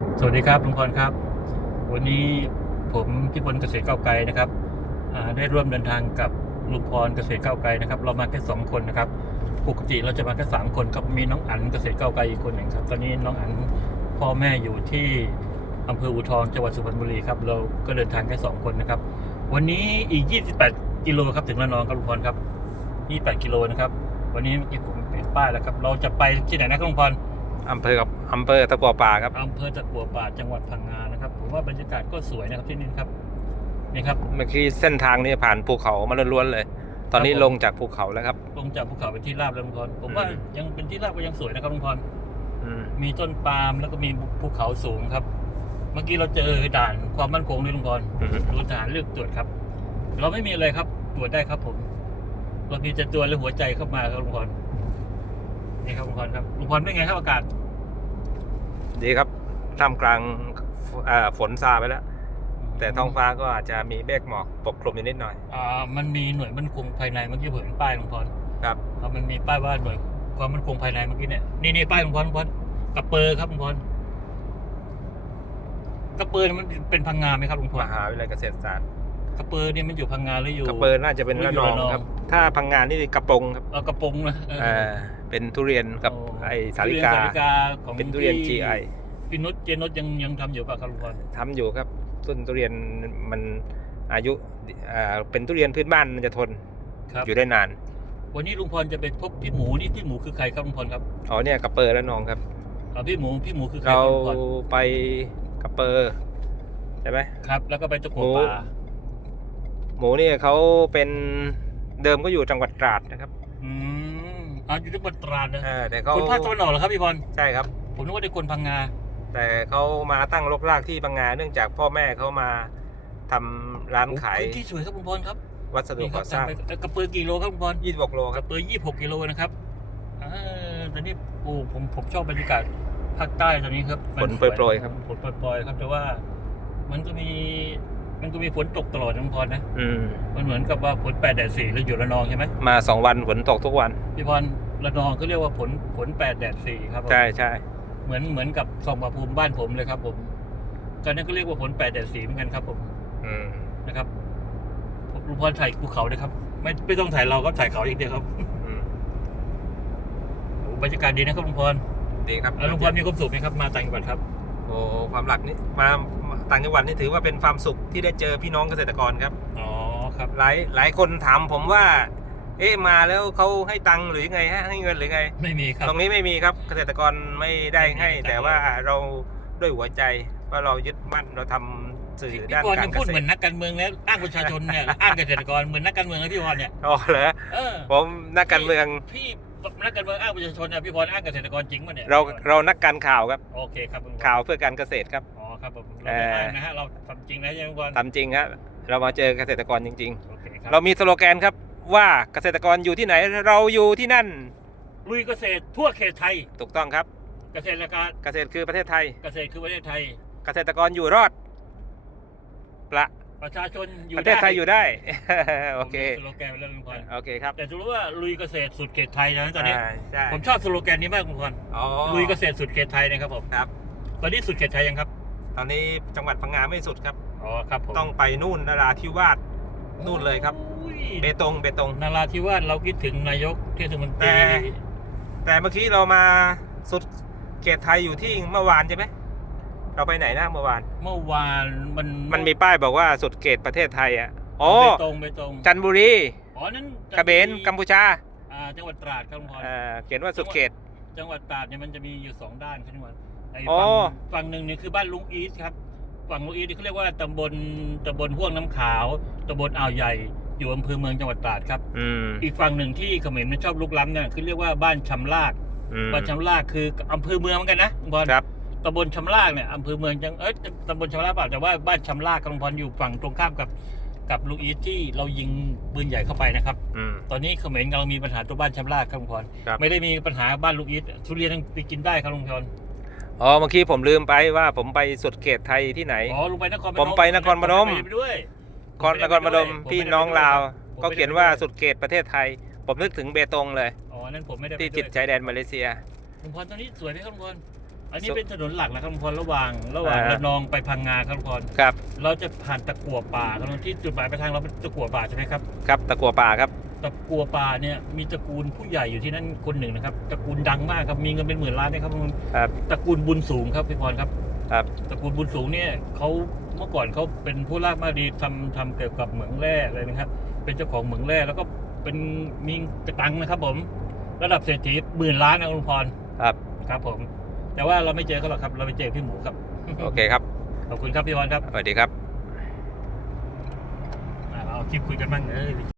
สวัสดีครับลุงพรครับ วันนี้ผมพิพลเกษตรก้าวไกลนะครับได้ร่วมเดินทางกับลุงพรเกษตรก้าวไกลนะครับ เรามาแค่สองคนนะครับ ปกติเราจะมาแค่สามคนครับมีน้องอันเกษตรก้าวไกลอีกคนหนึ่งครับ ตอนนี้น้องอันพ่อแม่อยู่ที่อำเภออูทองจังหวัดสุพรรณบุรีครับ เราก็เดินทางแค่สองคนนะครับ วันนี้อีก 28 กิโลครับถึงระนองครับลุงพรครับ28กิโลนะครับ วันนี้เมื่อกี้ผมเห็นป้ายแล้วครับ เราจะไปที่ไหนนะครับลุงพร อำเภอกับอำเภอตะกัวป่าครับอำเภอตะกัวป่าจังหวัดพังงานะครับผมว่าบรรยากาศก็สวยนะครับที่นี่ครับนี่ครับเมื่อกี้เส้นทางนี้ผ่านภูเขามาล้วนๆเลย ตอนนี้ครับผมลงจากภูเขาแล้วครับ ลงจากภูเขาเป็นที่ราบแล้วลุงพรผมว่าอืมยังเป็นที่ราบก็ยังสวยนะครับลุงพรอืมมีต้นปาล์มแล้วก็มีภูเขาสูงครับ เมื่อกี้เราเจอด่านความมั่นคงด้วยลุงพรอืมดูทหารเลือกตรวจครับ เราไม่มีอะไรครับตรวจได้ครับผมเรามีแต่ตัวและหัวใจเข้ามาครับลุงพรนี่ครับลุงพรครับลุงพรเป็นไงครับอากาศ ดีครับท่ามกลางอ่าฝนซาไปแล้ว แต่ท้องฟ้าก็อาจจะมีเมฆหมอกปกคลุมอยู่นิดหน่อยอ่ามันมีหน่วยมั่นคงภายในเมื่อกี้ผมเห็นป้ายลุงพรครับอ่ามันมีป้ายว่าหน่วยความมั่นคงภายในเมื่อกี้เนี่ยนี่นี่ป้ายลุงพรลุงพรกระเปอร์ครับลุงพรกระเปอร์เนี่ยมันเป็นพังงาไหมครับลุงพมรหาวิทยาลัยเกษตรศาสตร์กระเปอร์เนี่ยมันอยู่พังงาหรืออยู่กระเปิดน่าจะเป็นระนองครับ ถ้าพังงานนี่กระปงครับเออกระปงนะเอออ่าเป็นทุเรียนกับโไอสาลิทุเรียนกาสาลิกาของเป็นทุเรียนพี่ GI พี่นุชเจนุชยังยังทำอยู่ป่ะครับลุงพรทำอยู่ครับ ต้นทุเรียนมันอายุอ่าเป็นทุเรียนพื้นบ้านมันจะทนครับอยู่ได้นาน วันนี้ลุงพรจะไปพบพี่หมูนี่พี่หมูคือใครครับลุงพรครับอ๋อเนี่ยกระเปิดระนองครับอ่าพี่หมูพี่หมูคือใครคเรารับลุงพรไปกระเปอร์ใช่ไหมครับ แล้วก็ไปตะกัวหมูป่าหมูเนี่ยเขาเป็นเดิมก็อยู่จังหวัดตราดนะครับ อืม อ่าอยู่ที่จังหวัดตราดนะเออแต่เขาคนภาคตะวันออกเหรอครับพี่พรใช่ครับ ผมนึกว่าได้คนพังงา แต่เขามาตั้งรกรากที่พังงาเนื่องจากพ่อแม่เขามาทำร้านขายพื้นที่สวยครับลุงพรครับวัสดุนี่คก่รัอสร้างไปกระเปือกี่โลครับลุงพรยี่สิบหกโลกครัระบเปือยี่หกกิโลนะครับอ่าตอนนี้ปูผมผมชอบบรรยากาศภาคใต้ตอนนี้ครับฝนมัโปรยๆครับ ฝนโปรยๆครับแต่ว่า มันก็มี มันก็มีฝนตกตลอดนะลุงพรนะอืมมันเหมือนกับว่าฝนแปดแดดสี่เราอยู่ระนองใช่ไหมมาสองวันฝนตกทุกวัน พี่พรระนองก็เรียกว่าฝนฝนแปดแดดสี่ครับผมใช่ใช่เหมือนเหมือนกับทองผาภูมิบ้านผมเลยครับผมตอนนั้นก็เรียกว่าฝนแปดแดดสี่เหมือนกันครับผมอืมนะครับผมลุงพรถ่ายภูเขาเลยครับ ไม่ไม่ต้องถ่ายเราก็ถ่ายเขาอย่างเดียวครับอืมโอ้บรรยากาศดีนะครับลุงพรดีครับ แล้วลุงพรมีความสุขไหมครับมาต่างจังหวัดครับ โอ้ความหลักนี่มา ต่างจังหวัดนี่ถือว่าเป็นความสุขที่ได้เจอพี่น้องเกษตรกรครับ อ๋อครับ หลายหลายคนถามผมว่า เอ๊ะมาแล้วเขาให้ตังค์หรือยังไงฮะให้เงินหรือไง ไม่มีครับ ตรงนี้ไม่มีครับเกษตรกรไม่ได้ให้ ไม่มีแต่ว่าเราด้วยหัวใจว่าเรายึดมั่นเราทำสื่อพี่ด้านพรกายัรงเกพูดษเหมืตอนรนักการเมืองแล้วอ้างประชาชนเนี่ย อ้างเกษตรกรเหมือนนักการเมืองนะพี่พรเนี่ยอ๋อเหรอเออผมนักการเมืองพี่นักการเมืองอ้างประชาชนนะพี่พรอ้างเกษตรกรจริงป่ะเนี่ยเราเรานักการข่าวครับ โอเคครับลุงพรข่าวเพื่อการเกษตรครับ อ๋อ ครับผมเราไม่อ้างนะฮะเราทำจริงนะใช่ไหมลุงพรทำจริงครับเรามาเจอเกษตรกรจริง โอเคคๆ รับเรามีสโลแกนครับว่าเกษตรกรอยู่ที่ไหนเราอยู่ที่นั่นลุยเกษตรทั่วเขตไทย ถูกต้องครับ เกษตรกรเกษตรคือประเทศไทย เกษตรคือประเทศไทย เกษตรกรอยู่รอดประประชาชนอยู่ประเทศไทยอยู่ได้ โอเคผมมีสโลแกนไปแล้วลุงพรโอเคครับแต่จะรู้ว่าลุยเกษตรสุดเขตไทยนะตอนนี้าใช่ผมชอบสโลแกนนี้มากลุงพรอ๋อลุยเกษตรสุดเขตไทยนะครับผมครับ ตอนนี้สุดเขตไทยยังครับต อนนี้จังหวัดพังงาไม่สุดครับ อ๋อครับผมต้องไปนู่นนราธิวาสนู่นเลยครับ อุ้ยเบตงเบตงนาราธิวาสเราคิดถึงนายกเทศมนตรีแต่ แต่เมื่อกี้เรามาสุดเขตไทยอยู่ที่เมื่อวานใช่ไหมเราไปไหนนะเมื่อวาน เมื่อวานมันมันมีป้ายบอกว่าสุดเขตประเทศไทยอะอ๋อเบตงเบตงจันทบุรีอ๋อนั่นกระเบนกัมพูชาอ่าจังหวัดตราดครับลุงพรอ่าเขียนว่าสุดเขตจังหวัดตราดเนี่ยมันจะมีอยู่สองด้านครับทุกคน ไอ้อ๋อฝั่งฝั่งหนึ่งเนี่ยคือบ้านลุงอีทครับ ฝั่งลุงอีทนี่เขาเรียกว่าตำบลตำบลห่วงน้ำขาวตำบลอ่าวใหญ่อยู่อำเภอเมืองจังหวัดตราดครับ อืมอีกฝั่งหนึ่งที่เขมรมันชอบลุกล้ำเนี่ยคือเรียกว่าบ้านชำลาก อืมบ้านชำลากคืออำเภอเมืองเหมือนกันนะลุงพรครับตำบลชำลากเนี่ยอำเภอเมืองจังเอ้ยตำบลชำลากเปล่าแต่ว่าบ้านชำลากกำลังพรอยู่ฝั่งตรงข้ามกับกับลุงอีทที่เรายิงปืนใหญ่เข้าไปนะครับ อืม ตอนนี้เขมรกำลังมีปัญหาตัวบ้านชำลากครับลุงพรครับ ไม่ได้มีปัญหาบ้านลุงอีททุเรียนยังไปกินได้ครับลุงพร อ๋อเมื่อกี้ผมลืมไปว่าผมไปสุดเขตไทยที่ไหน อ๋อลุงไปนครพนมผมไปนครพนม ผไปด้วย คอนนครพนมผไม่พี่ได้น้องลาว ผมก็ไม่ได้เขียนว่าไปด้วยสุดเขตประเทศไทย ผมนึกถึงเบตงเลย อ๋อนั่นผมไม่ได้ไปที่วยติดชายแดนมาเลเซีย ลุงพรตอนนี้สวยไหมครับลุงพรอันนี้เป็นถนนหลักนะครับลุงพรระหว่างระหว่างอ่า ระนองไปพังงาครับลุงพรครับ เราจะผ่านตะกั่วป่าครับที่จุดหมายปลายทางเราเป็นตะกั่วป่าใช่ไหมครับ ครับตะกัวป่าครับ ตะกัวป่าเนี่ยมีตระกูลผู้ใหญ่อยู่ที่นั่นคนหนึ่งนะครับตระกูลดังมากครับมีเงินเป็นหมื่นล้านนะครับครับ ตระกูลบุญสูงครับพี่พรครับครับ ตระกูลบุญสูงเนี่ยเขาเมื่อก่อนเขาเป็นผู้ลากมาดีทำทำเกี่ยวกับเหมืองแร่อะไรนะครับ เป็นเจ้าของเหมืองแร่แล้วก็เป็นมีกระตังนะครับ ผม ระดับเศรษฐีหมื่นล้านนะลุงพรครับ ครับผม แต่ว่าเราไม่เจอเขาหรอกครับเราไปเจอพี่หมูครับโอเคครับขอบคุณครับพี่พรครับสวัสดีครับ อ่าเอาคลิปคุยกันบ้างเออ